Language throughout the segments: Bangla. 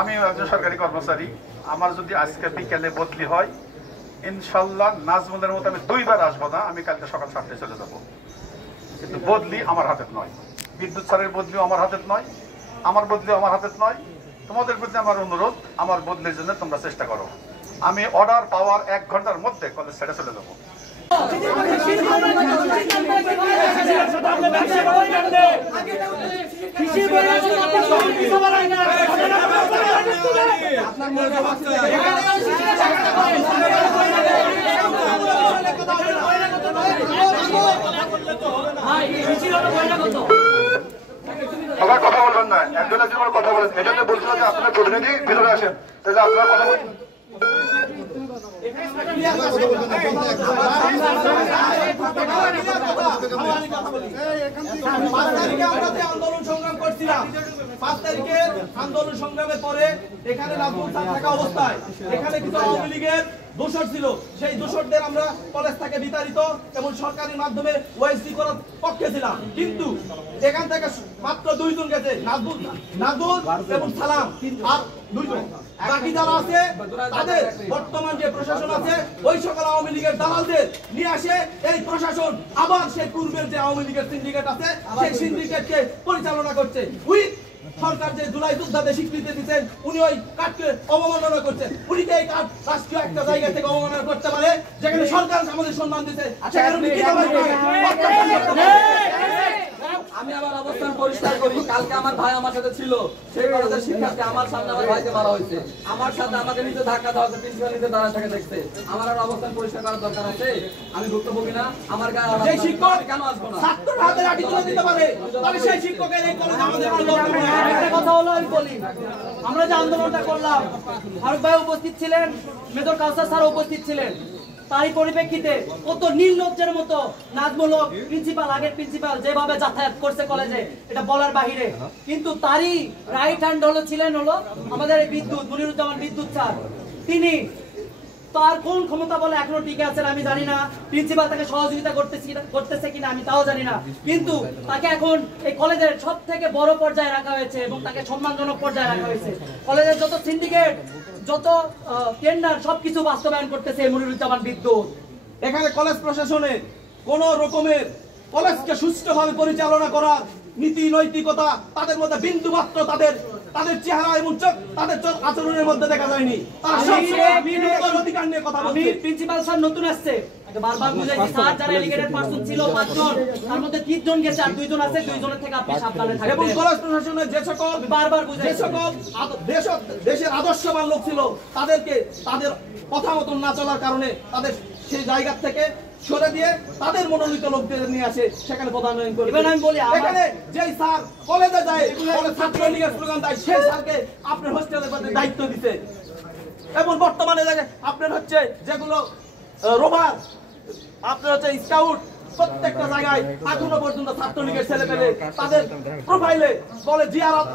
আমি একজন সরকারি কর্মচারী। আমার যদি আজকে বিকেলে বদলি হয়, ইনশাল্লাহ নাজমুলের মতো আমি 2 বার আসবো না, আমি কালকে সকাল 7টায় চলে যাব। কিন্তু বদলি আমার হাতে নয়, বিদ্যুৎ স্যারের বদলিও আমার হাতে নয়, আমার বদলিও আমার হাতে নয়। তোমাদের প্রতি আমার অনুরোধ, আমার বদলির জন্য তোমরা চেষ্টা করো। আমি অর্ডার পাওয়ার 1 ঘন্টার মধ্যে কলেজ ছেড়ে চলে যাবো। সবাই কথা বলবেন না, একজন একজন কথা বলেন। এই জন্য বলছিল যে আপনার প্রতিনিধি ভিতরে আসেন, তাহলে আপনারা কথা বলছেন। আন্দোলন সংগ্রাম করছিলাম, 5 তারিখের আন্দোলন সংগ্রামের পরে এখানে নাজমুল স্যার থাকা অবস্থায় এখানে কিছু আওয়ামী লীগের দোষর ছিল। সেই দোষরদের আমরা কলেজ থেকে বিতাড়িত এবং সরকারি মাধ্যমে ওএসডি করার পক্ষে ছিলাম। কিন্তু এখান থেকে মাত্র 2 জন গেছে, নাজমুল এবং সালাম, আর 2 জন। বাকি যারা আছে তাদের বর্তমান যে প্রশাসন আছে ওই সকল আওয়ামী লীগের দালালদের নিয়ে আসে এই প্রশাসন আবার সেই পূর্বের যে আওয়ামী লীগের সিন্ডিকেট আছে সেই সিন্ডিকেটকে পরিচালনা করছে। সরকার যে জুলাই যোদ্ধাদের স্বীকৃতি দিচ্ছেন, উনি ওই কাঠকে অবমাননা করছেন। উনি যে এই কাঠ রাষ্ট্রীয় একটা জায়গা থেকে অবমাননা করতে পারে, যেখানে সরকার আমাদের সম্মান দিচ্ছে, সেখানে উনি কিভাবে আমি আমার অবস্থান পরিষ্কার করি। কালকে আমার ভাই আমার সাথে ছিল, সেই কলেজের শিক্ষার্থী আমার সামনে আমার ভাইকে মারা হয়েছে, আমার সাথে আমাকে নিচে ধাক্কা দেওয়া হচ্ছে, প্রিন্সিপাল নিচে দাঁড়ায় থাকে দেখছে। আমার আর অবস্থান পরিষ্কার করার দরকার আছে? আমি ভুক্তভোগী না? আমার গায়ে সেই শিক্ষক কেন আসবো না? ছাত্র হাতে লাঠি তুলে দিতে পারে, তাহলে সেই শিক্ষকের এই কলেজে আমাদের একটা কথা হলো, আমি বলি, আমরা যে আন্দোলনটা করলাম, ফারুক ভাই উপস্থিত ছিলেন, মেজর কাউসার স্যার উপস্থিত ছিলেন। তারই পরিপ্রেক্ষিতে কত নির্লজ্জের মতো নাজমুল হক প্রিন্সিপাল, আগের প্রিন্সিপাল যেভাবে যাতায়াত করছে কলেজে, এটা বলার বাহিরে। কিন্তু তারই রাইট হ্যান্ড ছিলেন আমাদের এই মনিরুজ্জামান বিদ্যুৎ স্যার। তিনি তার কোন ক্ষমতা বলে এখনো টিকে আছেন আমি জানি না, প্রিন্সিপাল তাকে সহযোগিতা করতেছে কিনা আমি তাও জানি না। কিন্তু তাকে এখন এই কলেজের সব থেকে বড় পর্যায়ে রাখা হয়েছে এবং তাকে সম্মানজনক পর্যায়ে রাখা হয়েছে। কলেজের যত সিন্ডিকেট, যত টেন্ডার, সবকিছু বাস্তবায়ন করতেছে মনিরুজ্জামান বিদ্যুৎ। এখানে কলেজ প্রশাসনে কোন রকমের কলেজকে সুষ্ঠুভাবে পরিচালনা করার নীতি নৈতিকতা তাদের মধ্যে বিন্দু মাত্র তাদের চেহারা এবং তাদের আচরণের মধ্যে দেখা যায়নি। তারা সবসময় অধিকার নিয়ে কথা বলছে। প্রিন্সিপাল স্যার নতুন আসছে, বারবার বুঝাইছি স্যার যারা এলিগেটেড পারসন ছিল 5 জন, তার মধ্যে 3 জন গেছে আর 2 জন আছে, 2 জনের থেকে আপনি সাবধানে থাকবেন। এবং কলেজ প্রশাসনের যে সকল বারবার বুঝাইছি, যে সকল দেশের আদর্শবান লোক ছিল তাদেরকে তাদের কথা মতন না চলার কারণে তাদের সেই জায়গা থেকে সরে দিয়ে তাদের মনোনীত লোকদের নিয়ে আসে সেখানে প্রধানয়ন করে। আমি বলি, এখানে যেই স্যার কলেজে যায়, কলেজ ছাত্র লীগের স্লোগান দেয়, সেই স্যারকে আপনার হোস্টেলের মধ্যে দায়িত্ব দিতে। এবং বর্তমানে আপনার হচ্ছে যেগুলো রোভার, আপনার হচ্ছে স্কাউট, প্রত্যেকটা জায়গায় এখনো পর্যন্ত ছাত্রলীগের ছেলেপেলে তাদের প্রোফাইলে বলে জিয়ারত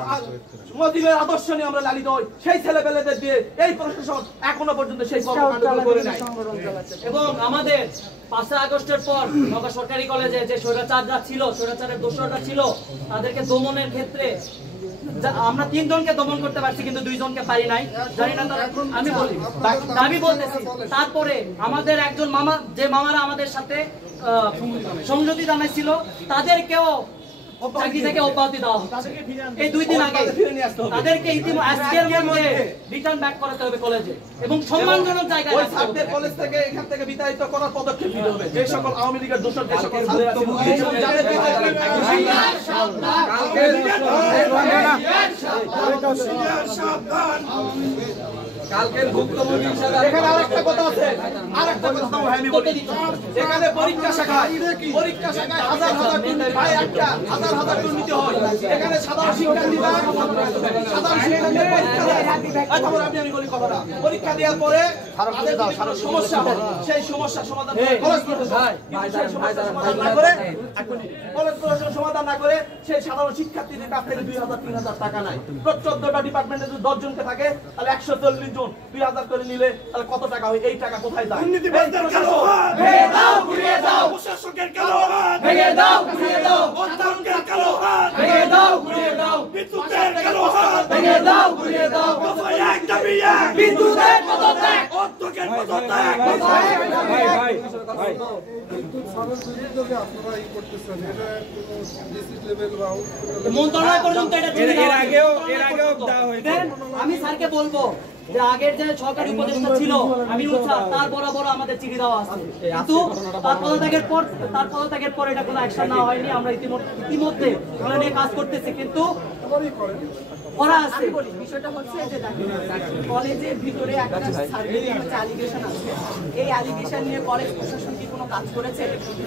মজিবের আদর্শ নিয়ে আমরা লালিত হই, সেই ছেলেপেলেদের দিয়ে এই প্রশাসন এখনো পর্যন্ত সেই কর্মকাণ্ড করে নাই। এবং আমাদের 5 আগস্টের পর নওগাঁ সরকারি কলেজে যে স্বৈরাচাররা ছিল, স্বৈরাচারের দোষররা ছিল, তাদেরকে দমনের ক্ষেত্রে আমরা 3 জনকে দমন করতে পারছি, কিন্তু 2 জনকে পারি নাই। জানি না তারা, আমি বলতেছি। তারপরে আমাদের একজন মামা, যে মামারা আমাদের সাথে সংযুক্তি জানাইছিল, তাদেরকেও চাকরি থেকে অব্যাহতি দেওয়া হচ্ছে এই 2 দিন আগে। তাদেরকে আজকের মধ্যে রিটার্ন ব্যাক করাতে হবে কলেজে এবং সম্মানজনক জায়গায় ওই ছাত্রদের কলেজ থেকে এখান থেকে বিতাড়িত করার পদক্ষেপ নিতে হবে। যে সকল আওয়ামী লীগের দোষর, যে সকল কালকের ভুক্তভোগী হিসেবে এখানে আরেকটা কথা আছে, আরেকটা কথা আমি বলি। এখানে পরীক্ষা শাখায় হাজার হাজার টন, প্রায় একটা হাজার টন নিতে হয়। এখানে সাধারণ শিক্ষার্থীরা আমি বলি কথাটা, পরীক্ষা দেওয়ার পরে তাদের কোনো সমস্যা হয়, সেই সমস্যার সমাধান কলেজ প্রশাসন সমাধান না করে সেই সাধারণ শিক্ষার্থীদের কাছ থেকে 2000-3000 টাকা নেয়। 14টা ডিপার্টমেন্টে যদি 10 জনকে থাকে তাহলে 140 জন 2000 করে নিলে তাহলে কত টাকা হয়? এই টাকা কোথায় যায়? প্রশাসকের কালো হাত ভেঙে দাও, ঘুরিয়ে দাও, অধ্যক্ষের কালো হাত ভেঙে দাও, ঘুরিয়ে দাও, বিদ্যুতের কালো হাত ভেঙে দাও, ঘুরিয়ে দাও। বিদ্যুতের পদত্যাগ, অধ্যক্ষের পদত্যাগ। মন্ত্রণালয় পর্যন্ত এটা চিঠি দেওয়া হয়েছে। আমি স্যারকে বলবো যে আগের যে সরকারি উপদেষ্টা ছিল আমিনুল স্যার, তার বরাবর আমাদের চিঠি দেওয়া আছে, কিন্তু তার পদত্যাগের পর এটা কোনো অ্যাকশন নেওয়া হয়নি। আমরা ইতিমধ্যে ওরা নিয়ে কাজ করতেছি, কিন্তু ওরা আছে। বিষয়টা হচ্ছে যে কলেজের ভিতরে একটা অ্যালিগেশন আছে, এই অ্যালিগেশন নিয়ে কলেজ প্রশাসন কি কোনো কাজ করেছে?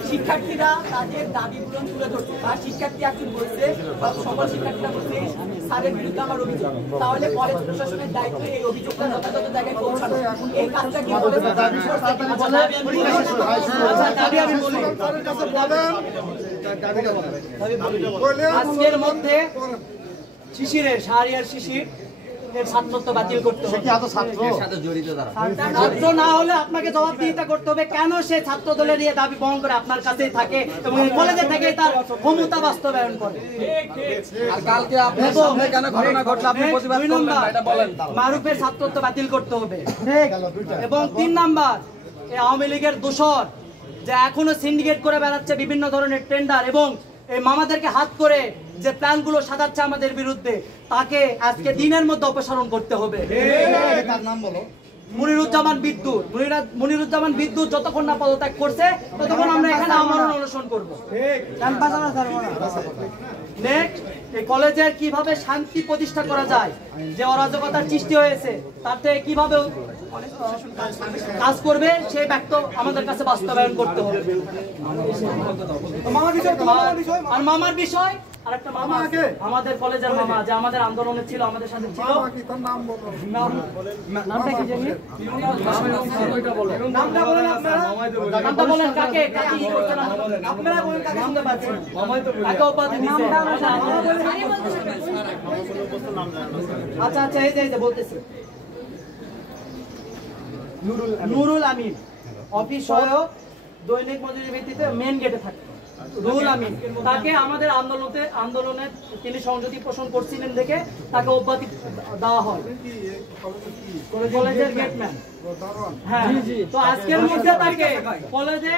শিক্ষার্থীরা তাদের দাবিগুলো তুলে ধরছে, আর শিক্ষার্থী একজন বলছে বা সকল শিক্ষার্থীরা বলছে স্যারের বিরুদ্ধে আমার অভিযোগ, তাহলে কলেজ প্রশাসনের দায়িত্ব এই অভিযোগটা যথাযথ জায়গায় পৌঁছানো। এই কাজটা কি কলেজ আজকের মধ্যে শিশিরের শাহরিয়ার শিশির এর ছাত্রত্ব বাতিল করতে হবে। ছাত্র না হলে আপনাকে জবাবদিহিতা করতে হবে কেন সে ছাত্র দলের নিয়ে দাবি বহন করে আপনার কাছেই থাকে এবং কলেজে থেকে তার ক্ষমতা বাস্তবায়ন করে। আর কালকে আপনার সামনে কেন ঘটনা ঘটলো আপনি প্রতিবাদ করলেন না, এটা বলেন। মারুফের ছাত্রত্ব বাতিল করতে হবে। এবং 3 নাম্বার, এই আওয়ামী লীগের দোসর যে এখনো সিন্ডিকেট করে বেড়াচ্ছে বিভিন্ন ধরনের টেন্ডার এবং এই মামাদেরকে হাত করে যে প্ল্যানগুলো সাজাচ্ছে আমাদের বিরুদ্ধে, তাকে আজকে দিনের মধ্যে অপসারণ করতে হবে। মনিরুজ্জামান বিদ্যুৎ যতক্ষণ না পদত্যাগ করছে ততক্ষণ আমরা এখানে আমরণ অনশন করব। নেক্সট, এই কলেজের কিভাবে শান্তি প্রতিষ্ঠা করা যায়, যে অরাজকতার সৃষ্টি হয়েছে তার থেকে কিভাবে কাজ করবে সেই ব্যক্ত আমাদের কাছে বাস্তবায়ন করতে হবে। আর মামার বিষয়, আরেকটা মামা আমাদের কলেজের মামা যে আমাদের আন্দোলনে ছিল, আমাদের সাথে ছিল, নামটা কি জানি? নামটা বলেন আপনারা, নামটা বলেন কাকে কাকে কি করছেন আপনারা বলেন, কাকে শুনতে পাচ্ছেন? কাকে উপাধি দিয়েছে? আচ্ছা আচ্ছা, এই যে বলতেছি, নুরুল আমিন, অফিস সহায়ক, দৈনিক মজুরি ভিত্তিতে মেন গেটে থাকে। নুরুল আমিন, তাকে আমাদের আন্দোলনে তিনি সংযুক্তি পোষণ করছিলেন দেখে তাকে অব্যাহতি দেওয়া হয়, কলেজের গেটম্যান। হ্যাঁ, তো আজকের মধ্যে তাকে কলেজে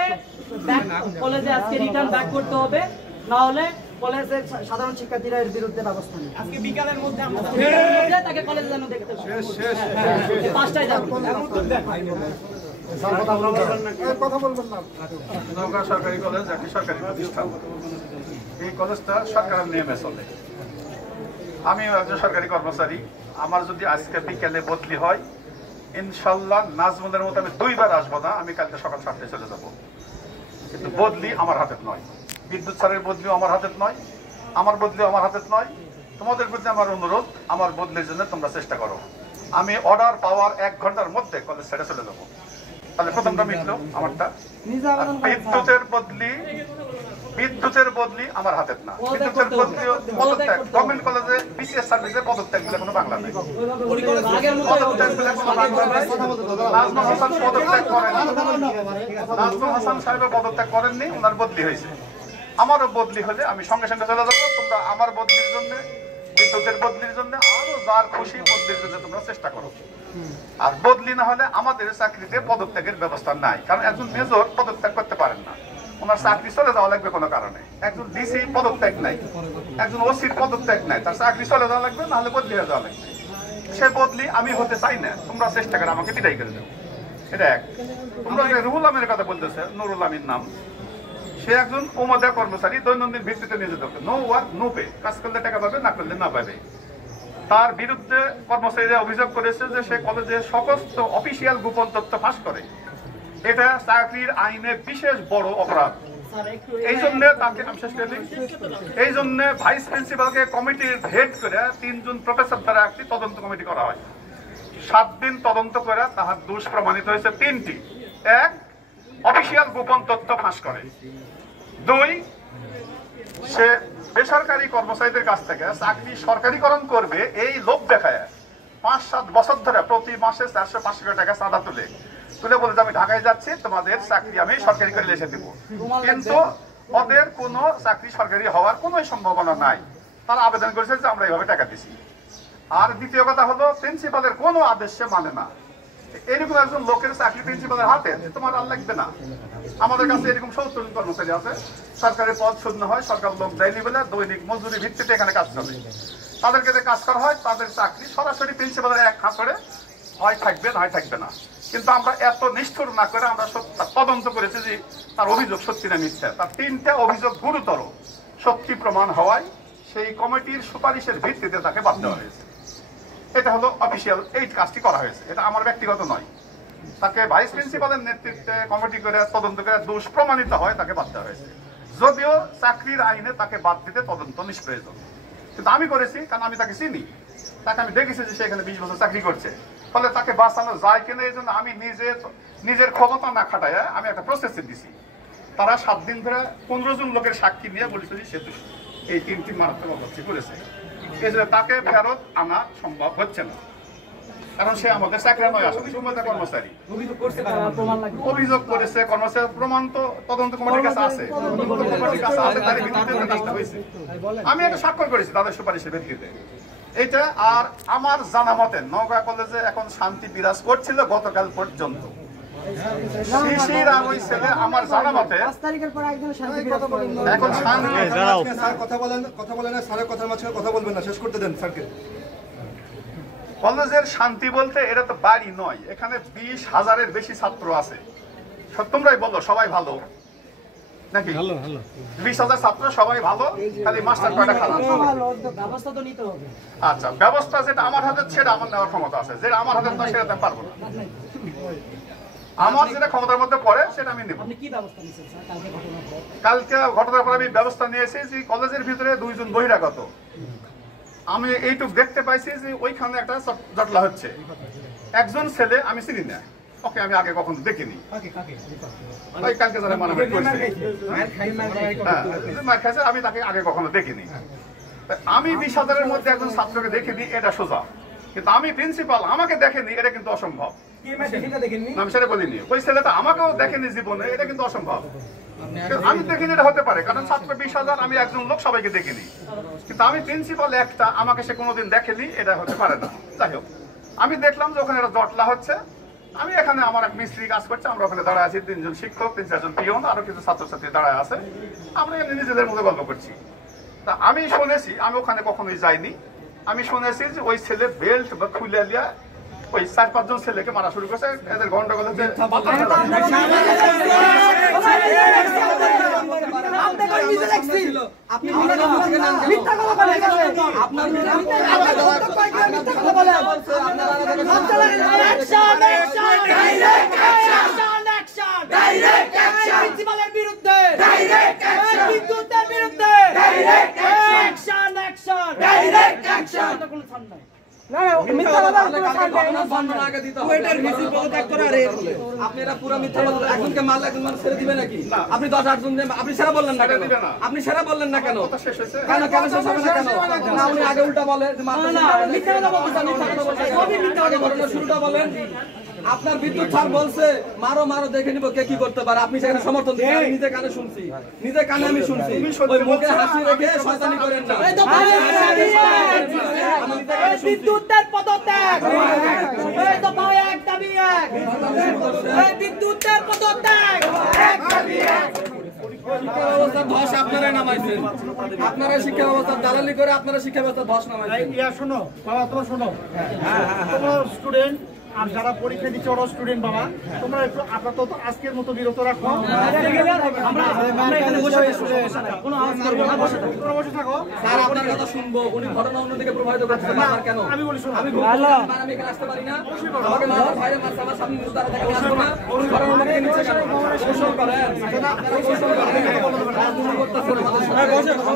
আজকে রিটার্ন ব্যাক করতে হবে, না হলে কলেজের সাধারণ শিক্ষার্থীরা এর বিরুদ্ধে ব্যবস্থা নেবে। আজকে বিকালের মধ্যে আমরা তাকে কলেজে যেন দেখতে পাই, 5টায় যাবে। নওগাঁ সরকারি কলেজ একটি সরকারি প্রতিষ্ঠান। এই কলেজটা সরকারের নিয়মে চলে। আমিও একজন সরকারি কর্মচারী। আমার যদি আজকে বিকেলে বদলি হয়, ইনশাল্লাহ নাজমুলের মতো আমি 2 বার আসবো না, আমি কালকে সকাল 7টায় চলে যাব। কিন্তু বদলি আমার হাতের নয়, বিদ্যুৎ স্যারের বদলিও আমার হাতের নয়, আমার বদলিও আমার হাতের নয়। তোমাদের প্রতি আমার অনুরোধ, আমার বদলির জন্য তোমরা চেষ্টা করো। আমি অর্ডার পাওয়ার 1 ঘন্টার মধ্যে কলেজ ছেড়ে চলে যাবো। তাহলে প্রথমটা মিটলো আমারটা। বিদ্যুতের বদলি আমার হাতের না, বিদ্যুতের বদলি পদত্যাগ, গভর্নমেন্ট কলেজে বিসিএস সার্ভিসে পদত্যাগ দিলে কোনো বাংলা নেই, পদত্যাগ দিলে কোনো বাংলা নেই। নাজমুল হাসান পদত্যাগ করেন, নাজমুল হাসান সাহেবের পদত্যাগ করেননি, ওনার বদলি হয়েছে। আমারও বদলি হলে আমি সঙ্গে সঙ্গে চলে যাবো। তোমরা আমার বদলির জন্য, বিদ্যুতের বদলির জন্য, আরো যার খুশি বদলির জন্য তোমরা চেষ্টা করো। আর বদলি না হলে আমাদের চাকরিতে পদত্যাগের ব্যবস্থা নাই, কারণ একজন মেজর পদত্যাগ করতে পারেন না, ওনার চাকরি চলে যাওয়া লাগবে কোনো কারণে। একজন ডিসি পদত্যাগ নাই, একজন ওসির পদত্যাগ নাই, তার চাকরি চলে যাওয়া লাগবে, নাহলে বদলি হয়ে যাওয়া লাগবে। সে বদলি আমি হতে চাই না, তোমরা চেষ্টা করে আমাকে বিদায় করে দেবো। এটা এক। তোমরা যে রুহুল আমিনের কথা বলতেছে, নুরুল আমিন নাম, সে একজন ওমাদা কর্মচারী, দৈনন্দিন ভিত্তিতে নিয়োজিত, নো ওয়ার্ক নো পে, কাজ করলে টাকা পাবে, না করলে না পাবে। তার বিরুদ্ধে কর্মচারীরা অভিযোগ করেছে যে সে কলেজে সমস্ত অফিসিয়াল গোপন তথ্য ফাঁস করে। এটা চাকরির আইনে বিশেষ বড় অপরাধ। এই জন্য তাকে এই জন্য ভাইস প্রিন্সিপালকে কমিটির হেড করে 3 জন প্রফেসর দ্বারা একটি তদন্ত কমিটি করা হয়। 7 দিন তদন্ত করে তাহার দোষ প্রমাণিত হয়েছে 3টি। 1, অফিসিয়াল গোপন তথ্য ফাঁস করে। 2, সে বেসরকারি কর্মচারীদের কাছ থেকে চাকরি সরকারিকরণ করবে এই লোভ দেখায় 5-7 বছর ধরে প্রতি মাসে 400-500 টাকা চাঁদা তুলে বলে যে আমি ঢাকায় যাচ্ছি, তোমাদের চাকরি আমি সরকারি করে এসে দেবো। কিন্তু ওদের কোনো চাকরি সরকারি হওয়ার কোনো সম্ভাবনা নাই। তারা আবেদন করেছে যে আমরা এইভাবে টাকা দিছি। আর দ্বিতীয় কথা হলো প্রিন্সিপালের কোনো আদেশ সে মানে না। এরকম একজন লোকের চাকরি প্রিন্সিপালের হাতে তোমার আর লাগবে না। আমাদের কাছে এরকম 70 জন কর্মচারী আছে, সরকারি পদ শূন্য হয়, সরকার লোক দেয়নি বলে দৈনিক মজুরি ভিত্তিতে এখানে কাজ চলে। তাদেরকে যে কাজ করা হয় তাদের চাকরি সরাসরি প্রিন্সিপালের এক হাতে হয় থাকবে না হয় থাকবে না। কিন্তু আমরা এত নিষ্ঠুর না করে আমরা তদন্ত করেছি যে তার অভিযোগ সত্যি না মিথ্যা। তার 3টা অভিযোগ গুরুতর সত্যি প্রমাণ হওয়ায় সেই কমিটির সুপারিশের ভিত্তিতে তাকে বাদ দেওয়া হয়েছে। এটা হলো অফিসিয়াল, এই কাজটি করা হয়েছে, এটা আমার ব্যক্তিগত নয়। তাকে ভাইস প্রিন্সিপালের নেতৃত্বে কমিটি করে তদন্ত করে দোষ প্রমাণিত হয় তাকে বাদ দেওয়া হয়েছে। যদিও চাকরির আইনে তাকে বাদ দিতে তদন্ত নিষ্প্রয়োজন, কিন্তু আমি করেছি কারণ আমি তাকে চিনি, তাকে আমি দেখেছি যে সে এখানে 20 বছর চাকরি করছে। ফলে তাকে বাঁচানো যায় কিনা এই জন্য আমি নিজের ক্ষমতা না খাটায় আমি একটা প্রসেসে দিছি। তারা 7 দিন ধরে 15 জন লোকের সাক্ষী নিয়ে বলেছে যে সে এই 3টি মারাত্মক অপরাধ করেছে। এই জন্য তাকে ফেরত আনা সম্ভব হচ্ছে না, কারণ সে আমাদের চাকরি নয়, আসলে সুমতা কর্মচারী। অভিযোগ করেছে কর্মচারী, প্রমাণ তো তদন্ত কমিটির কাছে আছে, তার ভিত্তিতে কাজটা হয়েছে। আমি একটা স্বাক্ষর করেছি তাদের সুপারিশের ভিত্তিতে এটা। আর আমার জানা মতে নওগাঁ কলেজে এখন শান্তি বিরাজ করছিল গতকাল পর্যন্ত। শিশির আর ওই ছেলে আমার জানা মতে এখন কথা বলেন না, স্যারের কথার মাঝখানে কথা বলবেন না, শেষ করতে দেন স্যারকে। কলেজের শান্তি বলতে এটা তো বাড়ি নয়, এখানে 20,000-এর বেশি ছাত্র আছে। তোমরাই বলো সবাই ভালো নাকি? 20,000 ছাত্র সবাই ভালো, খালি মাস্টার কয়টা খারাপ। ব্যবস্থা তো নিতে হবে। আচ্ছা, ব্যবস্থা যেটা আমার হাতে সেটা আমার নেওয়ার ক্ষমতা আছে, যেটা আমার হাতে নয় সেটা আমি পারবো না। আমার যেটা ক্ষমতার মধ্যে পড়ে সেটা আমি নেব। আপনি কি ব্যবস্থা নিয়েছেন স্যার কালকে ঘটনার পর? কালকে ঘটনার পর আমি ব্যবস্থা নিয়েছি যে কলেজের ভিতরে 2 জন বহিরাগত, আমি এইটুক দেখতে পাইছি যে ওইখানে একটা জটলা হচ্ছে। একজন ছেলে আমি চিনি না, ওকে আমি আগে কখনো দেখিনি। ওই কালকে যারা মারামারি করছে মার খাইছে, আমি তাকে আগে কখনো দেখিনি। আমি 20,000-এর মধ্যে একজন ছাত্রকে দেখিনি, এটা সোজা। কিন্তু আমি প্রিন্সিপাল, আমাকে দেখেনি, এটা কিন্তু অসম্ভব। আমি সেটা বলিনি। ওই ছেলেটা আমাকেও দেখেনি জীবনে, এটা কিন্তু অসম্ভব। আমি দেখিনি, এটা হতে পারে, কারণ ছাত্র 20,000, আমি একজন লোক সবাইকে দেখিনি। কিন্তু আমি প্রিন্সিপাল একটা, আমাকে সে কোনোদিন দেখেনি, এটা হতে পারে না। যাই হোক, আমি দেখলাম যে ওখানে একটা জটলা হচ্ছে। আমি এখানে আমার এক মিস্ত্রি কাজ করছে, আমরা ওখানে দাঁড়ায় আছি, 3 জন শিক্ষক, 3-4 জন পিয়ন, আরো কিছু ছাত্রছাত্রী দাঁড়ায় আছে। আমরা এখানে নিজেদের মধ্যে গল্প করছি। তা আমি শুনেছি, আমি ওখানে কখনোই যাইনি, আমি শুনেছি যে ওই ছেলে বেল্ট বা খুলে লিয়া ওই 4-5 জন ছেলেকে মারা শুরু করছে। এদের গন্ডগোল হচ্ছে। আপনারা পুরো মিথ্যা বলতে এখনকে মাল একজন মানুষ ছেড়ে দিবে নাকি? আপনি 10-8 জন আপনি সেরা বললেন না কেন? আপনি সেরা বললেন না কেন? কেন কেন শেষ হবে না কেন? না উনি আগে উল্টা বলে যে মিথ্যা কথা বলতে ঘটনা শুরুটা বলেন। আপনার বিদ্যুৎ স্যার বলছে মারো মারো দেখে নিব কে কি করতে পারে, আপনি সেখানে সমর্থন দিচ্ছেন। আমি নিজে কানে শুনছি, নিজে কানে আমি শুনছি। ওই মুখে হাসি রেখে শয়তানি করেন না। বিদ্যুতের পদত্যাগ, এই তো ভাই এক দাবি এক, এই বিদ্যুতের পদত্যাগ এক দাবি এক। শিক্ষা ব্যবস্থার ধস আপনারাই নামাইছেন, আপনারা শিক্ষা ব্যবস্থার দালালি করে আপনারা শিক্ষা ব্যবস্থার ধস নামাইছেন। শোনো বাবা, তোমরা শোনো, তোমরা স্টুডেন্ট আর যারা পরীক্ষা দিচ্ছে ওরা স্টুডেন্ট বাবা, তোমরা একটু আপাতত আজকের মতো বিরত রাখো। আমরা এখানে বসে কোনো আওয়াজ করবো না, বসে থাকো। স্যার আপনার কথা শুনবো, উনি ঘটনা অন্যদিকে প্রভাবিত করছেন না, আমার কেন? আমি বলি শোনো, আমি এখানে আসতে পারি না, আমাকে মারো ভাইরে মারছে, আমার সামনে নিউজ দ্বারা থেকে আসবো না, ঘটনা অন্যদিকে নিচ্ছে কেন? কৌশল করেন, আপনারা কৌশল করেন, করতেছেন আমাদের সাথে।